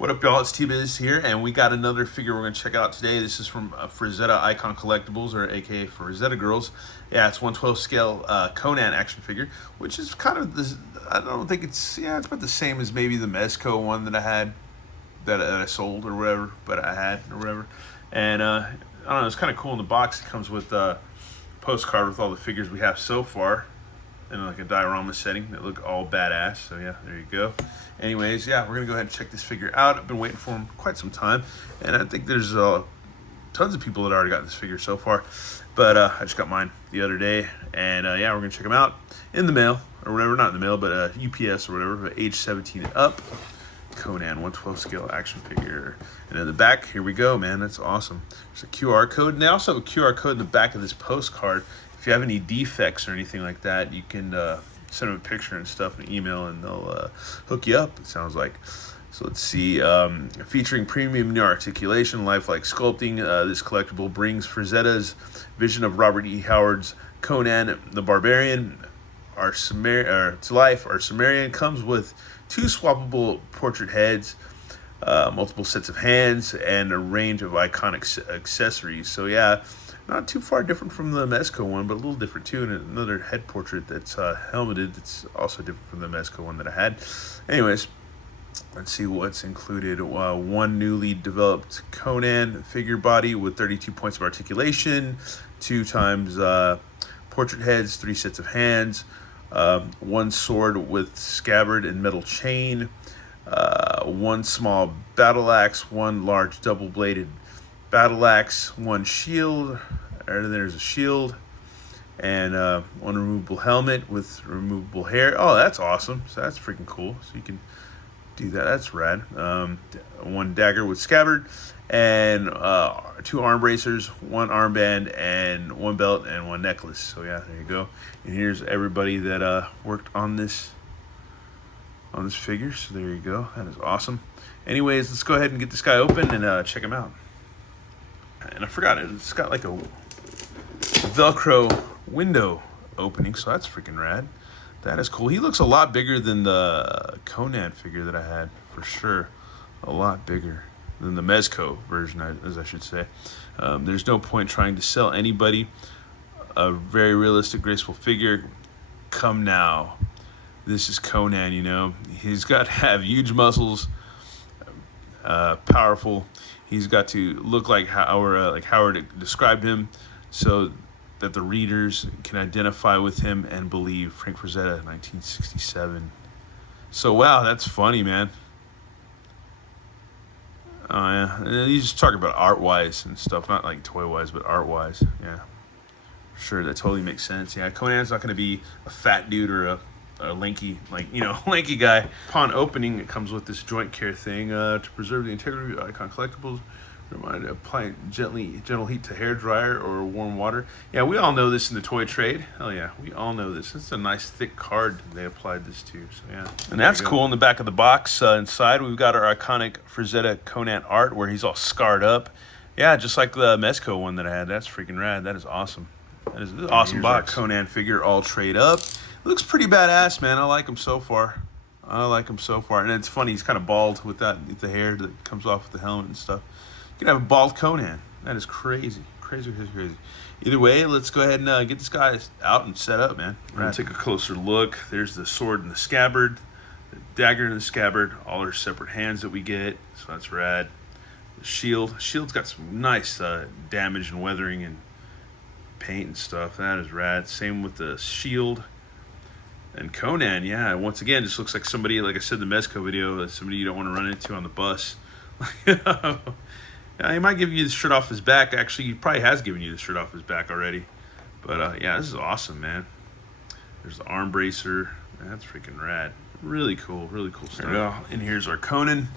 What up, y'all? It's T-Biz here, and we got another figure we're going to check out today. This is from Frazetta Icon Collectables, or aka Frazetta Girls. Yeah, it's 1/12 scale Conan action figure, which is kind of this. I don't think it's it's about the same as maybe the Mezco one that I had, that I sold or whatever, but I had or whatever. And I don't know, it's kind of cool in the box. It comes with a postcard with all the figures we have so far, in like a diorama setting that look all badass. So yeah, there you go. Anyways, yeah, we're gonna go ahead and check this figure out. I've been waiting for him quite some time, and I think there's tons of people that already got this figure so far, but I just got mine the other day, and yeah, we're gonna check him out in the mail or whatever, not in the mail, but UPS or whatever, but age 17 and up. Conan 1/12 scale action figure. And in the back, here we go, man. That's awesome. There's a QR code, and they also have a QR code in the back of this postcard. If you have any defects or anything like that, you can send them a picture and stuff, an email, and they'll hook you up, it sounds like. So let's see. Featuring premium new articulation, lifelike sculpting, this collectible brings Frazetta's vision of Robert E. Howard's Conan the Barbarian to life. Our Sumerian comes with 2 swappable portrait heads, multiple sets of hands, and a range of iconic accessories. So yeah, not too far different from the Mezco one, but a little different too. And another head portrait that's helmeted that's also different from the Mezco one that I had. Anyways, let's see what's included. One newly developed Conan figure body with 32 points of articulation, 2 times portrait heads, 3 sets of hands, 1 sword with scabbard and metal chain, 1 small battle axe, 1 large double-bladed battle axe, 1 shield, and there's a shield, and 1 removable helmet with removable hair. Oh, that's awesome. So that's freaking cool. So you can do that. That's rad. 1 dagger with scabbard, and 2 arm bracers, 1 armband, and 1 belt, and 1 necklace. So yeah, there you go. And here's everybody that worked on this figure. So there you go. That is awesome. Anyways, let's go ahead and get this guy open and check him out. And I forgot it. It's got like a Velcro window opening, so that's freaking rad. That is cool. He looks a lot bigger than the Conan figure that I had, for sure. A lot bigger than the Mezco version, as I should say. There's no point trying to sell anybody a very realistic, graceful figure. Come now. This is Conan, you know. He's got to have huge muscles, powerful. He's got to look like Howard described him, so that the readers can identify with him and believe. Frank Frazetta, 1967. So wow, that's funny, man. Oh yeah, and you just talk about art-wise and stuff, not like toy-wise, but art-wise. Yeah, sure, that totally makes sense. Yeah, Conan's not going to be a fat dude or a lanky, lanky guy. Upon opening, it comes with this joint care thing to preserve the integrity of Icon Collectibles. Remind apply gentle heat to hair dryer or warm water. Yeah, we all know this in the toy trade. Hell yeah, we all know this. It's a nice thick card they applied this to. So yeah, and that's cool. In the back of the box, inside we've got our iconic Frazetta Conan art where he's all scarred up. Yeah, just like the Mezco one that I had. That's freaking rad. That is awesome. That is an awesome box. Conan figure all trade up. It looks pretty badass, man. I like him so far. And it's funny, he's kind of bald with the hair that comes off with the helmet and stuff. You can have a bald Conan. That is crazy. Crazy. Either way, let's go ahead and get this guy out and set up, man. We're going to take a closer look. There's the sword and the scabbard, the dagger and the scabbard, all our separate hands that we get. So that's rad. The shield. The shield's got some nice damage and weathering and paint and stuff. That is rad. Same with the shield. And Conan, yeah, once again, just looks like somebody, like I said in the Mezco video, somebody you don't want to run into on the bus. Yeah, he might give you the shirt off his back. Actually, he probably has given you the shirt off his back already. But yeah, this is awesome, man. There's the arm bracer. Man, that's freaking rad. Really cool stuff. There we go. And here's our Conan.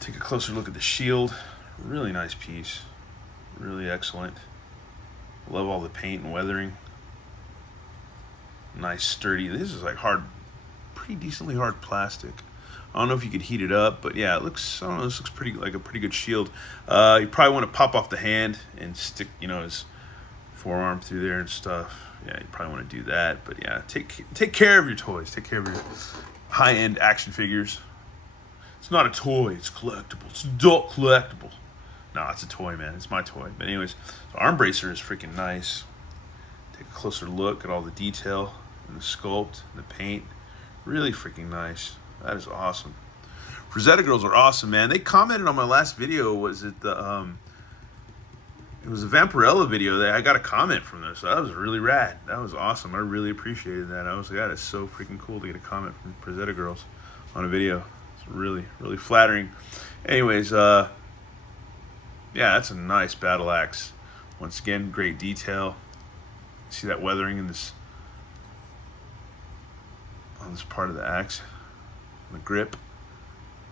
Take a closer look at the shield. Really nice piece. Really excellent. Love all the paint and weathering. Nice, sturdy. This is like pretty decently hard plastic. I don't know if you could heat it up, but yeah, it looks, I don't know, this looks like a pretty good shield. You probably want to pop off the hand and stick, his forearm through there and stuff. Yeah, you probably want to do that. But yeah, take care of your toys. Take care of your high-end action figures. It's not a toy, it's collectible. It's adult collectible. No, it's a toy, man. It's my toy. But anyways, the arm bracer is freaking nice. Take a closer look at all the detail and the sculpt and the paint. Really freaking nice. That is awesome. Frazetta girls are awesome, man. They commented on my last video. Was it the it was a Vampirella video that I got a comment from there, so that was really rad. That was awesome. I really appreciated that. I was like, that is so freaking cool to get a comment from Frazetta girls on a video. It's really, really flattering. Anyways, yeah, that's a nice battle axe. Once again, great detail. See that weathering in this on this part of the axe, the grip.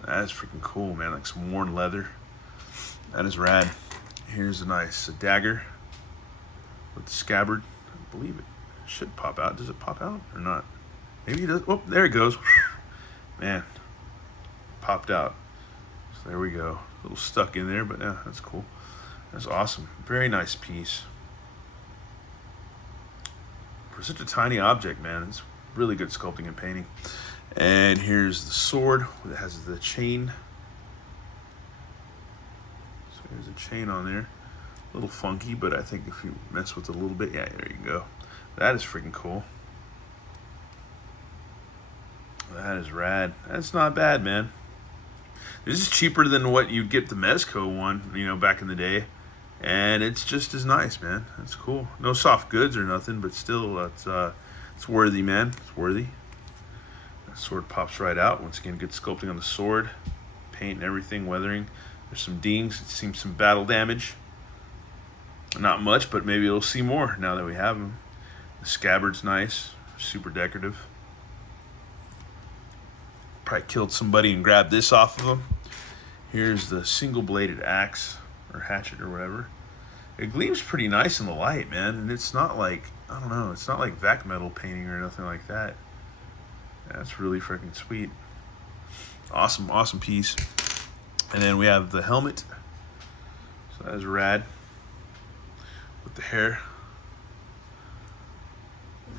That is freaking cool, man. Like some worn leather. That is rad. Here's a nice dagger with the scabbard. I believe it should pop out. Does it pop out or not? Maybe it does. Oh, there it goes. Man, popped out. So there we go. A little stuck in there, but yeah, that's cool. That's awesome. Very nice piece. For such a tiny object, man, it's really good sculpting and painting. And here's the sword that has the chain. So there's a chain on there. A little funky, but I think if you mess with it a little bit, yeah, there you go. That is freaking cool. That is rad. That's not bad, man. This is cheaper than what you'd get the Mezco one, you know, back in the day. And it's just as nice, man. That's cool. No soft goods or nothing, but still, it's worthy, man. It's worthy. That sword pops right out. Once again, good sculpting on the sword. Paint and everything, weathering. There's some dings. It seems some battle damage. Not much, but maybe you'll see more now that we have them. The scabbard's nice. Super decorative. Probably killed somebody and grabbed this off of them. Here's the single-bladed axe or hatchet or whatever. It gleams pretty nice in the light, man, and it's not like, I don't know, it's not like vac metal painting or nothing like that. That's really freaking sweet. Awesome, awesome piece. And then we have the helmet. So that is rad. With the hair.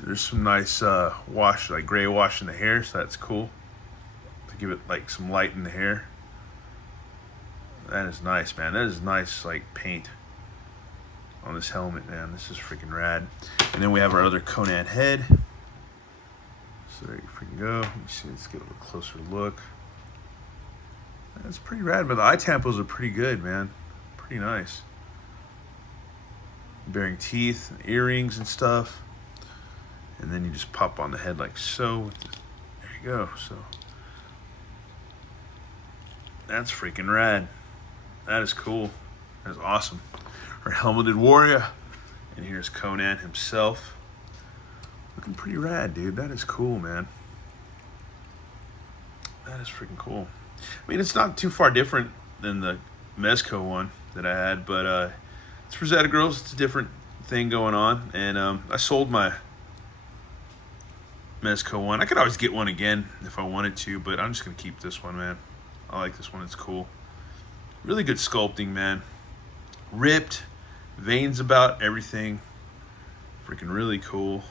There's some nice wash, like gray wash in the hair, so that's cool. To give it like some light in the hair. That is nice, man. That is nice, like paint on this helmet, man. This is freaking rad. And then we have our other Conan head. So there you freaking go. Let me see. Let's get a little closer look. That's pretty rad, but the eye tampos are pretty good, man. Pretty nice. Bearing teeth, earrings, and stuff. And then you just pop on the head like so. With this. There you go. So that's freaking rad. That is cool. That is awesome. Our helmeted warrior. And here's Conan himself. Looking pretty rad, dude. That is cool, man. That is freaking cool. I mean, it's not too far different than the Mezco one that I had, but it's Frazetta girls. It's a different thing going on. And I sold my Mezco one. I could always get one again if I wanted to, but I'm just going to keep this one, man. I like this one. It's cool. Really good sculpting, man. Ripped. Veins about everything. Freaking really cool.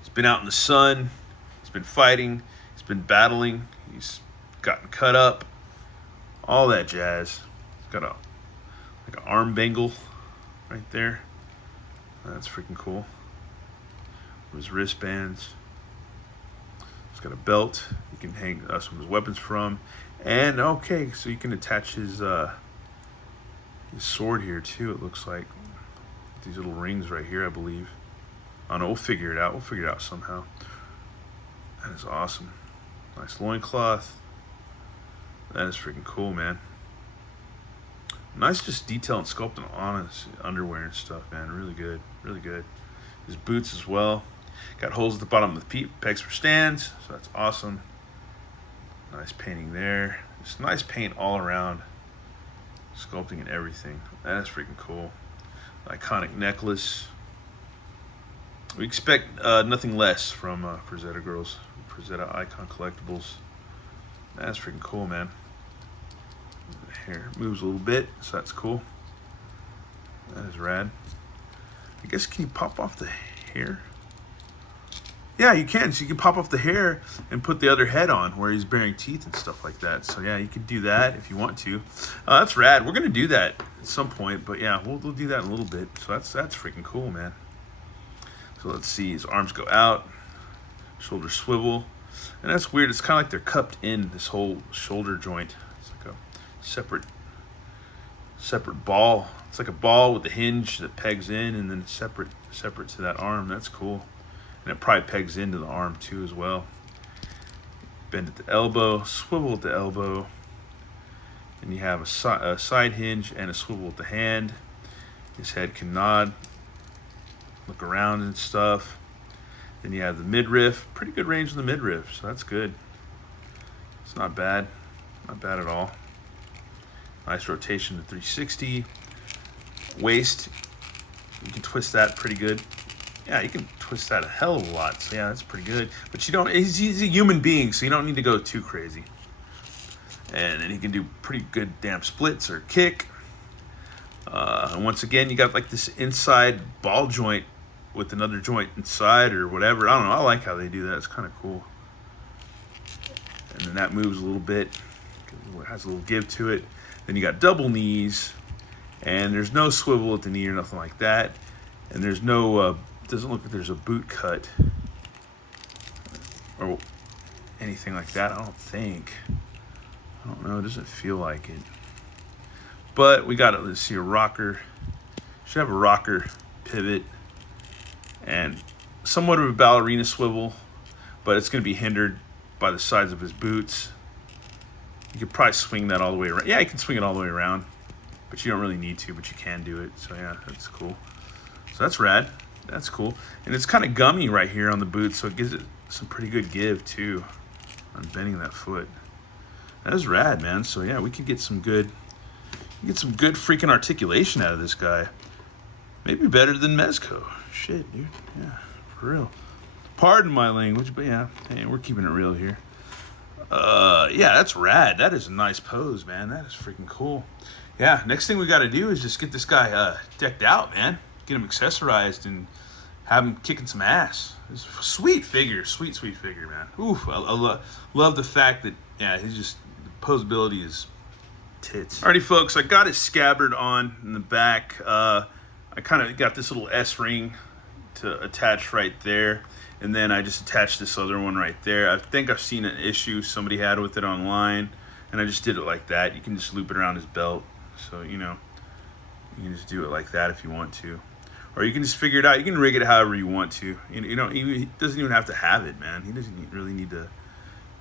He's been out in the sun. He's been fighting. He's been battling. He's gotten cut up. All that jazz. He's got like an arm bangle right there. That's freaking cool. His wristbands. He's got a belt. You can hang some of his weapons from. And okay, so you can attach his sword here too, it looks like. These little rings right here, I believe. I don't know, we'll figure it out. We'll figure it out somehow. That is awesome. Nice loincloth. That is freaking cool, man. Nice just detail and sculpting on his underwear and stuff, man. Really good. Really good. His boots as well. Got holes at the bottom of the pegs for stands, so that's awesome. Nice painting there. Just nice paint all around. Sculpting and everything. That is freaking cool. Iconic necklace. We expect nothing less from Frazetta girls. Frazetta Icon Collectables. That's freaking cool, man. The hair moves a little bit, so that's cool. That is rad. I guess, can you pop off the hair? Yeah, you can. So you can pop off the hair and put the other head on where he's bearing teeth and stuff like that. So yeah, you can do that if you want to. That's rad. We're gonna do that at some point, but yeah, we'll do that in a little bit. So that's freaking cool, man. So let's see. His arms go out, shoulder swivel, and that's weird. It's kind of like they're cupped in this whole shoulder joint. It's like a separate ball. It's like a ball with a hinge that pegs in, and then separate to that arm. That's cool. And it probably pegs into the arm too as well. Bend at the elbow, swivel at the elbow, and you have a side hinge and a swivel at the hand. His head can nod, look around and stuff. Then you have the midriff, pretty good range in the midriff, so that's good. It's not bad at all. Nice rotation to 360. Waist, you can twist that pretty good. Yeah, you can twist that a hell of a lot. So yeah, that's pretty good. But you don't. He's a human being, so you don't need to go too crazy. And then he can do pretty good damn splits or kick. And once again, you got like this inside ball joint with another joint inside or whatever. I don't know. I like how they do that. It's kind of cool. And then that moves a little bit. It has a little give to it. Then you got double knees, and there's no swivel at the knee or nothing like that. And there's no. Doesn't look like there's a boot cut or anything like that. I don't think. I don't know. It doesn't feel like it. But we got let's see, a rocker. Should have a rocker pivot and somewhat of a ballerina swivel, but it's going to be hindered by the sides of his boots. You could probably swing that all the way around. Yeah, you can swing it all the way around, but you don't really need to, but you can do it. So yeah, that's cool. So that's rad. That's cool. And it's kind of gummy right here on the boot, so it gives it some pretty good give too on bending that foot. That is rad, man. So yeah, we could get some good freaking articulation out of this guy. Maybe better than Mezco. Shit, dude. Yeah, for real. Pardon my language, but yeah, hey, we're keeping it real here. Yeah, that's rad. That is a nice pose, man. That is freaking cool. Yeah, next thing we got to do is just get this guy decked out, man. Get him accessorized and have him kicking some ass. It's a sweet figure, sweet figure, man. Oof, I love the fact that, yeah, he's just, the posability is tits. Alrighty, folks, I got his scabbard on in the back. I kind of got this little S-ring to attach right there, and then I just attached this other one right there. I think I've seen an issue somebody had with it online, and I just did it like that. You can just loop it around his belt, so, you know, you can just do it like that if you want to. Or you can just figure it out. You can rig it however you want to. You know, he doesn't even have to have it, man. He doesn't really need to.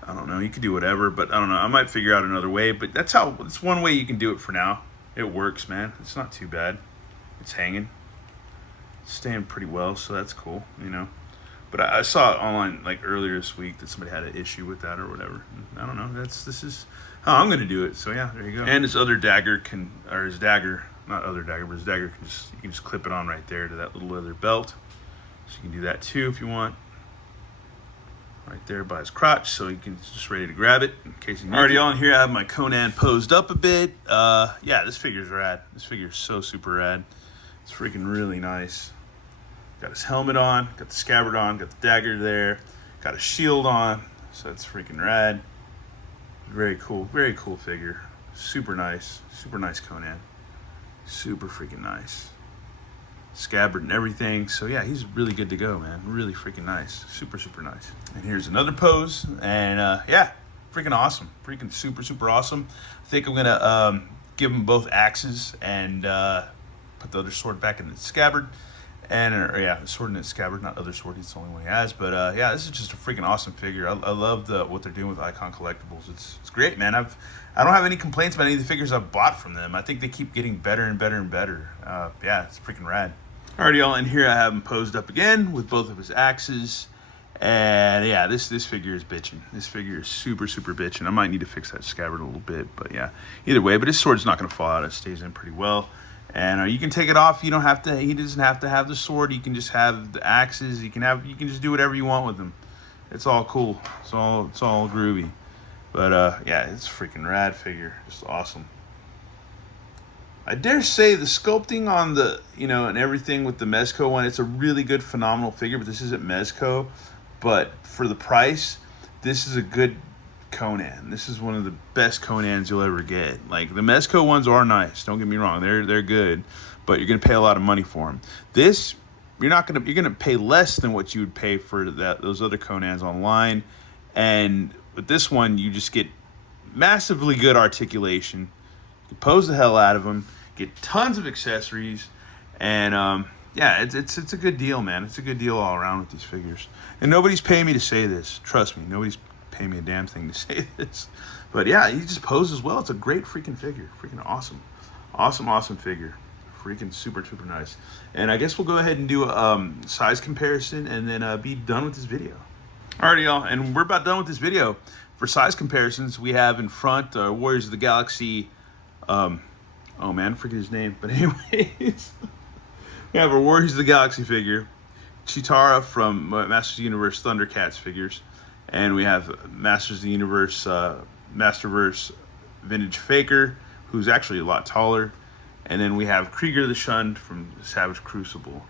I don't know. You could do whatever, but I don't know. I might figure out another way. But that's one way you can do it for now. It works, man. It's not too bad. It's hanging. It's staying pretty well, so that's cool, you know. But I saw it online like earlier this week that somebody had an issue with that or whatever. I don't know. This is how I'm gonna do it. So yeah, there you go. And his other dagger his dagger. Not other dagger, but his dagger you can just clip it on right there to that little leather belt. So you can do that too if you want. Right there by his crotch, so you can just ready to grab it in case you need. Already on here, I have my Conan posed up a bit. Yeah, this figure's rad. This figure's so super rad. It's freaking really nice. Got his helmet on, got the scabbard on, got the dagger there, got a shield on, so it's freaking rad. Very cool figure. Super nice Conan. Super freaking nice. Scabbard and everything. So yeah, he's really good to go, man. Really freaking nice. Super nice. And here's another pose. And yeah, freaking awesome. Freaking super awesome. I think I'm gonna give him both axes and put the other sword back in the scabbard. And yeah, sword in its scabbard, not other sword. He's the only one he has. But yeah, this is just a freaking awesome figure. I love what they're doing with Icon Collectables. It's great, man. I don't have any complaints about any of the figures I've bought from them. I think they keep getting better and better. Yeah, it's freaking rad. Alrighty, y'all, in here I have him posed up again with both of his axes. And yeah, this figure is bitching. This figure is super bitching. I might need to fix that scabbard a little bit, but yeah. Either way, but his sword's not gonna fall out. It stays in pretty well. And you can take it off. You don't have to. He doesn't have to have the sword. You can just have the axes. You can just do whatever you want with them. It's all cool. It's all groovy. But yeah, it's a freaking rad figure. Just awesome. I dare say the sculpting on the, you know, and everything with the Mezco one, it's a really good, phenomenal figure. But this isn't Mezco. but for the price, this is a good Conan. This is one of the best Conans you'll ever get. Like the Mezco ones are nice. Don't get me wrong, they're good, but you're gonna pay a lot of money for them. This, you're gonna pay less than what you would pay for those other Conans online, and with this one you just get massively good articulation. You pose the hell out of them, get tons of accessories, and yeah, it's a good deal, man. It's a good deal all around with these figures. And nobody's paying me to say this. Trust me, nobody's paying me a damn thing to say this. But yeah, he just poses well. It's a great freaking figure. Freaking awesome. Awesome figure. Freaking super nice. And I guess we'll go ahead and do a size comparison and then be done with this video. Alrighty, y'all, and we're about done with this video. For size comparisons, we have in front Warriors of the Galaxy. Oh man, I forget his name. But anyways, we have our Warriors of the Galaxy figure, Chitara from Masters of the Universe Thundercats figures, and we have Masters of the Universe Masterverse Vintage Faker, who's actually a lot taller, and then we have Krieger the Shunned from Savage Crucible.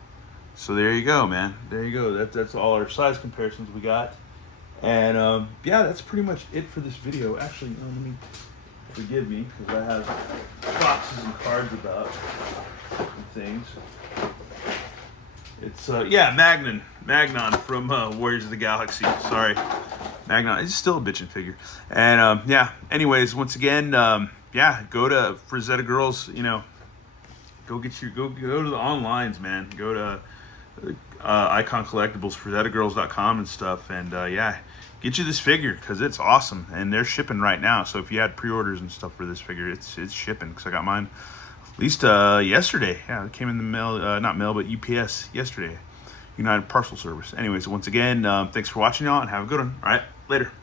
So there you go, man. There you go. That's all our size comparisons we got, and yeah, that's pretty much it for this video. Actually, let me forgive me because I have boxes and cards about and things. It's yeah, Magnon from Warriors of the Galaxy. Sorry, Magnon. It's still a bitchin' figure. And yeah. Anyways, once again, yeah, go to Frazetta Girls. You know, go to the onlines, man. Go to Icon Collectables, FrazettaGirls.com and stuff. And yeah, get you this figure because it's awesome, and they're shipping right now. So if you had pre-orders and stuff for this figure, it's shipping because I got mine. At least yesterday. Yeah, it came in the mail, not mail, but UPS yesterday. United Parcel Service. Anyways, once again, thanks for watching, y'all, and have a good one. All right, later.